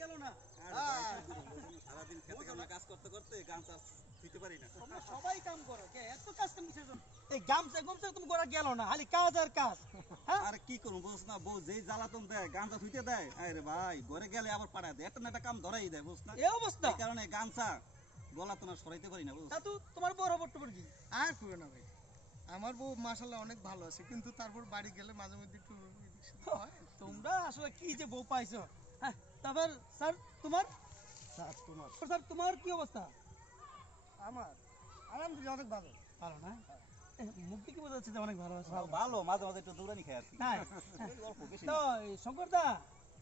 গেল না সারাদিন খেতে কামে কাজ করতে করতে গান চাষ দিতে পারি না। তোমরা সবাই কাম করো কে এত কাজ কাম কিসের জন্য? এই গামছা গামছা তুমি করা গেল না খালি কাজ আর কাজ। হ্যাঁ আর কি করব বুঝছ না, বউ যেই জ্বালাতন দেয় গান চাষ হইতে দেয়, আরে ভাই ঘরে গেলে আবার পাড়ায় দেয়, একটা না একটা কাম ধরাই দেয় বুঝছ না। এই অবস্থা এই কারণে গামছা গলা তো না সরাইতে পারি না বুঝছ। তা তোমার বড় বট্টবর কি আর করবে না ভাই, আমার বউ মাশাআল্লাহ অনেক ভালো আছে, কিন্তু তারপর বাড়ি গেলে মাঝে মধ্যে একটু হয়। তোমরা আসলে কি যে বউ পাইছো। হ্যাঁ তারপর স্যার তোমার স্যার তোমার কি অবস্থা? আমার আলহামদুলিল্লাহ অনেক ভালো। ভালো না? মুখ থেকে বোঝা যাচ্ছে যে অনেক ভালো আছে। ভালো, মাঝে মাঝে একটু দৌড়ানি খাই আর কি। তাই? এই অল্প বেশি তো শঙ্করদা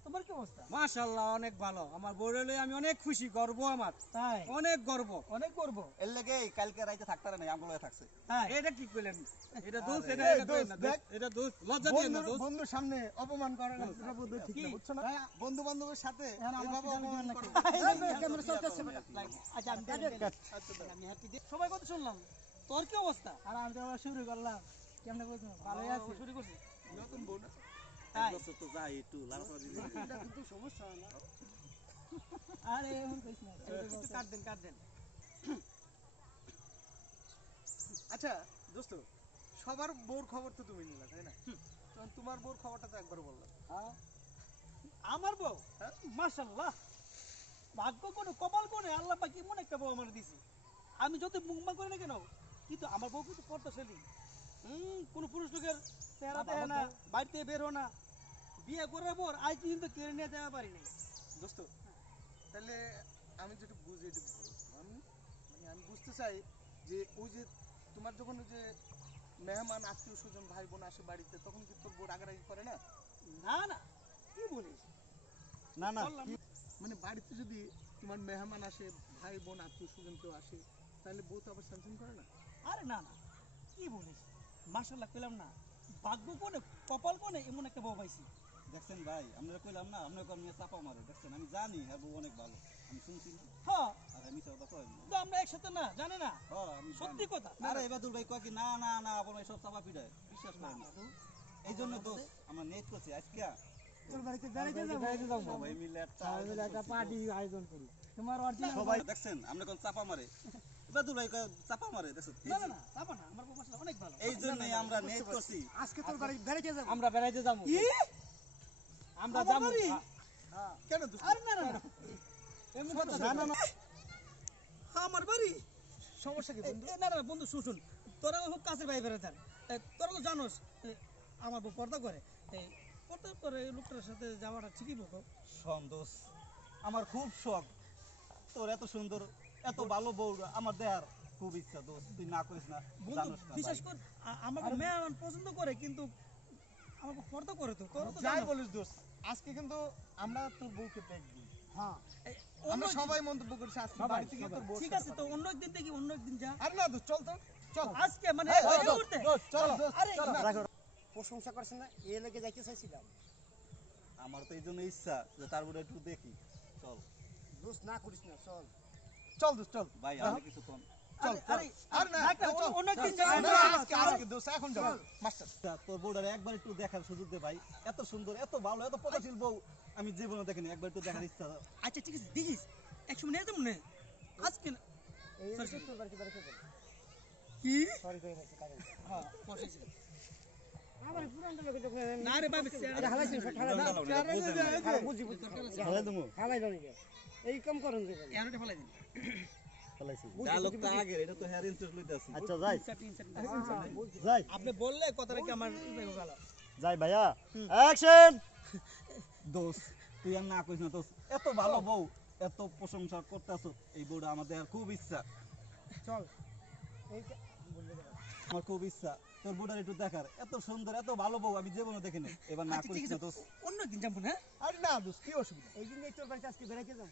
তোমার কি অবস্থা? মাশাআল্লাহ অনেক ভালো, আমার বউরে লই আমি অনেক খুশি, গর্ব আমার, তাই অনেক গর্ব। অনেক করবো। এর লেগে কালকে রাইতে থাকতে পারে না, আমগুলো থাকছে। তাই এটা কি কইলেন? এটা দোষ, এটা এই এটা দোষ, না, দেখ। এটা দোষ, লজ্জা দিয়ে না দোষ। বন্ধুর সামনে অপমান করে না, এটা বোধহয় ঠিক না, বুঝছো না? বন্ধু বান্ধবের সাথে এভাবে অপমান করে ক্যামেরা চলতেছে। আচ্ছা আমি হ্যাপি দিই। সবাই কথা শুনলাম, তোর কি অবস্থা? আর আমি তো আবার শুরু করলাম, কেমনে বুঝছো? ভালোই আছে, শুরু করছি। নতুন বউ না, এক বছর তো যাই একটু লাড়াচাড়া দিলে। এটা কিন্তু সমস্যা হয় না। আরে এমন কইছ না, একটু কাট দেন। আচ্ছা দোস্ত, সবার বউর খবর তো তুমি নিলা তাই না? তখন তোমার বউর খবরটা তো একবার বললাম। আমার বউ মাশাআল্লাহ, ভাগ্য কোন কপাল কোন আল্লাহ পাক এমন একটা বউ আমার দিয়েছে। আমি যত মুখমা করি না কেন, কিন্তু আমার বউ কিন্তু পর্দাশালী। কোন পুরুষ লোকের চেহারা দেখে না, বাড়িতে বের হো না, বিয়ে করার পর আজ কিন্তু কেড়ে নিয়ে যেতে পারি নাই। দোস্ত তাহলে আমি যেটা বুঝি এটা আমি মানে আমি বুঝতে চাই যে ওই যে তোমার যখন ওই যে মেহমান আত্মীয় স্বজন ভাই বোন আসে বাড়িতে, তখন কি তোর বউ রাগারাগি করে না? না কি বলিস? না না বললাম, মানে বাড়িতে যদি তোমার মেহমান আসে, ভাই বোন আত্মীয় স্বজন কেউ আসে, তাহলে বউ তো আবার স্যামসিং করে না? আরে না কি বলিস? মাশাআল্লাহ কইলাম না, ভাগ্য কোনে কপাল কোনে এমন একটা বউ পাইছি। দেখছেন ভাই, আমরা কইলাম না আপনাকে আমি চাপা মারে, দেখছেন আমি জানি হ্যাঁ বউ অনেক ভালো, আমি শুনছি না। হ্যাঁ আর আমি তো কথা কই না। তো আমরা একসাথে না, জানে না হ্যাঁ আমি সত্যি জানি। কথা। আরে এবাদুল ভাই কয় কি না না না আপনার সব চাপা পিটায়, বিশ্বাস করেন না। এই জন্য তো আমরা নেট করছি আজকে তোর বাড়িতে বেড়াইতে যাব। সবাই মিলে একটা পার্টি আয়োজন করি। তোমার অরিজিনাল সবাই দেখছেন আমরা কোন চাপা মারে, এবাদুল ভাই কয় চাপা মারে, দেখছেন না চাপা না, আমার বউ মাশাআল্লাহ অনেক ভালো। এই জন্যই আমরা নেট করছি। আজকে তোর বাড়ি বেড়াইতে যাব। আমরা বেড়াইতে যাবো, কি আমরা আমার যাবো। বাড়ি? কেন দোস্ত? আরে না আমার বাড়ি সমস্যা কি বন্ধু? না বন্ধু শুন, তোরা খুব কাছের ভাই বেড়ে যান। তোরা তো জানোস আমার বউ পর্দা করে, পর্দা করে লোকটার সাথে যাওয়াটা ঠিকই বলো। সন্তোষ আমার খুব শখ, তোর এত সুন্দর এত ভালো বউ আমার দেয়ার খুব ইচ্ছা, দোস্ত তুই না করিস না, বন্ধু জানোস না বিশেষ ভাই। করে আমাকে মেয়ে পছন্দ করে, কিন্তু আমাকে পর্দা করে তো তোরা তো যাই জানোস। বলিস দোস্ত, আজকে কিন্তু আমরা তোর বউকে দেখবি। হ্যাঁ আমরা সবাই মন্তব্য করছি আজকে বাড়ি থেকে তোর বউ। ঠিক আছে, তো অন্য একদিন দেখি, অন্য একদিন যা। আর না দোস্ত, চল তো চল আজকে মানে এই এই মুহূর্তে। চল। আরে প্রশংসা করছেন না, এই লেগে যাইতে চাইছিলাম। আমার তো এই জন্য ইচ্ছা যে তার উপরে একটু দেখি, চল দোস্ত না করিস না, চল চল দোস্ত চল। ভাই আমি কিছু কম। চল আরে আর না চল অন্য একদিন যা। আজকে দোস্ত এখন যাও মাস্টার। তোর বউটারে একবার একটু দেখার সুযোগ দে ভাই, এত সুন্দর এত ভালো এত পদাশীল বউ আমি জীবনে দেখিনি, একবার একটু দেখার ইচ্ছা। আচ্ছা ঠিক আছে, দেখিস একসময় নিয়ে যাবো না আজকে না। কি সরি কই নাকি কাজ। হ্যাঁ বসেছি আমার পুরানটা লোকে তো না রে ভাই এটা হালাইছেন সব হালাই না বুঝি ভালো তুমি হালাই দাও এই কাম করেন যে এরটা ফেলাই দিন। ফলাইছি ডায়লগটা আগে, এটা তো হেয়ার ইন্টারেস্ট লইতাছি। আচ্ছা যাই যাই আপনি বললে কথাটা কি আমার গেল। যাই ভাইয়া অ্যাকশন দোস্ত তুই আর না কইস না, দোস্ত এত ভালো বউ এত প্রশংসা করতেছো, এই বউটা আমাদের খুব ইচ্ছা, চল আমার খুব ইচ্ছা তোর বউটার একটু দেখার, এত সুন্দর এত ভালো বউ আমি জীবনে দেখিনি। এবার না আচ্ছা ঠিক করিস আছে, না দোস্ত। অন্য একদিন যাবো না। আরে না দোস্ত কি অসুবিধা, এই জন্যই তোর বাড়িতে আজকে বেড়াইতে যাব।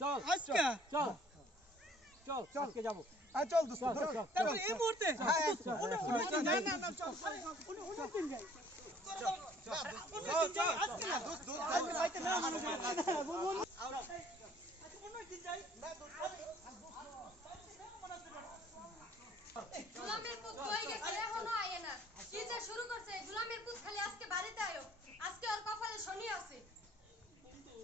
চল আজকে চল চল আজকে যাবো। আর চল দোস্ত তারপর এই মুহূর্তে অন্য একদিন যাই। না চল অন্য একদিন যাই। অন্য একদিন যাই, আজকে না। আজকে বাড়িতে না মানুষ আছে। অন্য একদিন যাই। গোলামের পুত কই গেছে, এখনো আয় না। কি যে শুরু করছে, গোলামের পুত খালি আজকে বাড়িতে আয়ো। আজকে ওর কপালে শনি আছে। বন্ধু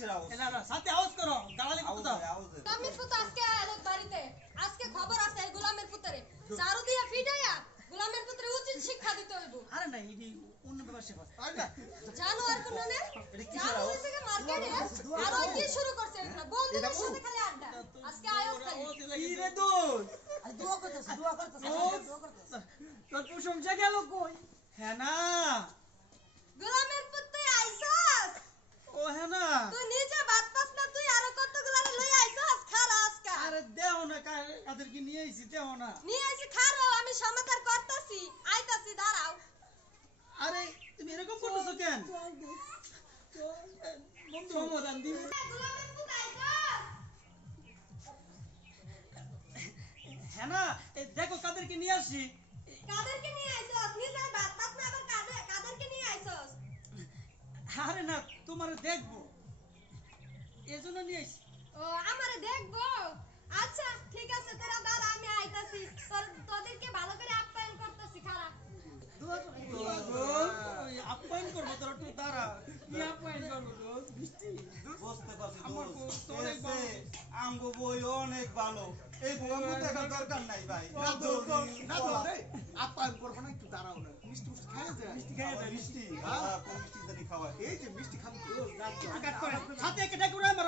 কিসের আওয়াজ? না না সাথে আওয়াজ করো দালালি করতে দাও আওয়াজে। গোলামের পুত আজকে আলো বাড়িতে আজকে খবর আছে এই গোলামের পুতরে চারু দিয়া ফিডাইয়া গোলামের পুতরে উচিত শিক্ষা দিতে হইব আরে না এডি অন্য ব্যাপার সে আয় না জানো আর কোন নে জানো ওই থেকে মার্কেটে আর ওই কি শুরু করছে এগুলা বন্ধুদের সাথে খালি আড্ডা আজকে আয়ো খালি কি রে দোষ দোয়া করতেছে তোর প্রশংসা গেল কই? হ্যাঁ না গোলামের পুত তুই আইছস ও হ্যাঁ না তুই নিজে ভাত পাস না তুই আর কতগুলা লই আইছস খারা আজকা আরে দেও না কাদেরকে নিয়ে আইছি দেও না নিয়ে আইছি খারো আমি সমাধান করতাছি আইতাছি দাঁড়াও আরে তুমি এরকম করতেছো কেন বন্ধু সমাধান দিবে গোলামের পুত আইছস হ্যাঁ না এই দেখো কাদেরকে নিয়ে আসি কাদেরকে নিয়ে আইছস নিজে ভাত পাস না আবার কাদেরকে নিয়ে আইছস আরে না তোমার দেখবো এজন্য নিয়ে আইছি ও আমারে দেখবো আচ্ছা ঠিক আছে তোরা দাঁড়া আমি আইতাছি তোদেরকে ভালো করে আপ্যায়ন করতেছি খারা ওই আপ্যায়ন করবো তোর একটু দাঁড়া কি আপ্যায়ন করবো দোস্ত? বৃষ্টি? বুঝতে পারছি আমার দোস্ত। বউ তো অনেক ভালো। এসে আঙ্গ বই অনেক ভালো। এই বউ আমার দেখার দরকার নাই ভাই। না তো আপ্যায়ন করবো না একটু দাঁড়াও না মিষ্টি মিষ্টি খাইয়া যায় মিষ্টি। হ্যাঁ। কোন মিষ্টি জানি খাওয়ায়। এই যে মিষ্টি খাবো আঘাত করে সাথে একটা ডেকে আমার